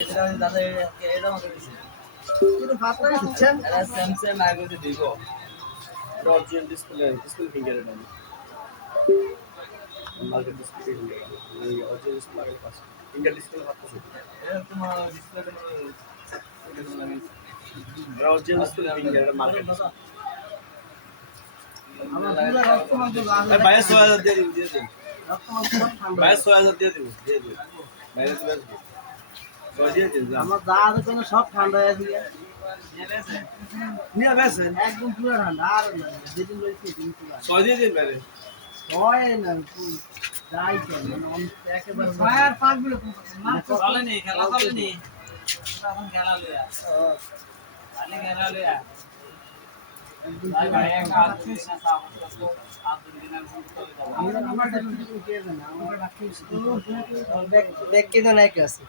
দাদা এটা আমাকে দিছে কিন্তু ভাতটা দিচ্ছেন এটা স্যামসাং আগে দিব অরিজিনাল ডিসপ্লে ফিঙ্গারের নাম মার্কেট ডিসপ্লে ফিঙ্গার এই অরিজিনাল ডিসপ্লে আগে পাস ফিঙ্গার ডিসপ্লে ভাত আছে এটা তোমার ডিসপ্লে অরিজিনাল ডিসপ্লে ফিঙ্গারের মার্কেট আমরা পুরো রক্তমাংস লাল 22000 দিয়ে দিন রক্তমাংস ঠান্ডা 22000 দিয়ে দিন বাইরে চলে আসবে আমার যা আছে কোনো সব ঠান্ডা হয়ে গেছে নিয়ে বেছেন একদম পুরো ঠান্ডা আর যেদিন রয়েছে দিন পুরো 6 দিয়ে দিন বাইরে 6 না যাই চলে একেবারে ফায়ার 5 গুলো চলে নি খেলা চলে নি এখন খেলা লয়া তাহলে খেলা লয়া ভাই ভাই এক হাত দিস না সাপ তো হাত দিনের ফুট করে দাও আমার ডাক্তার কে জানা আমার ডাক্তার দেখ কে জানা কি আছে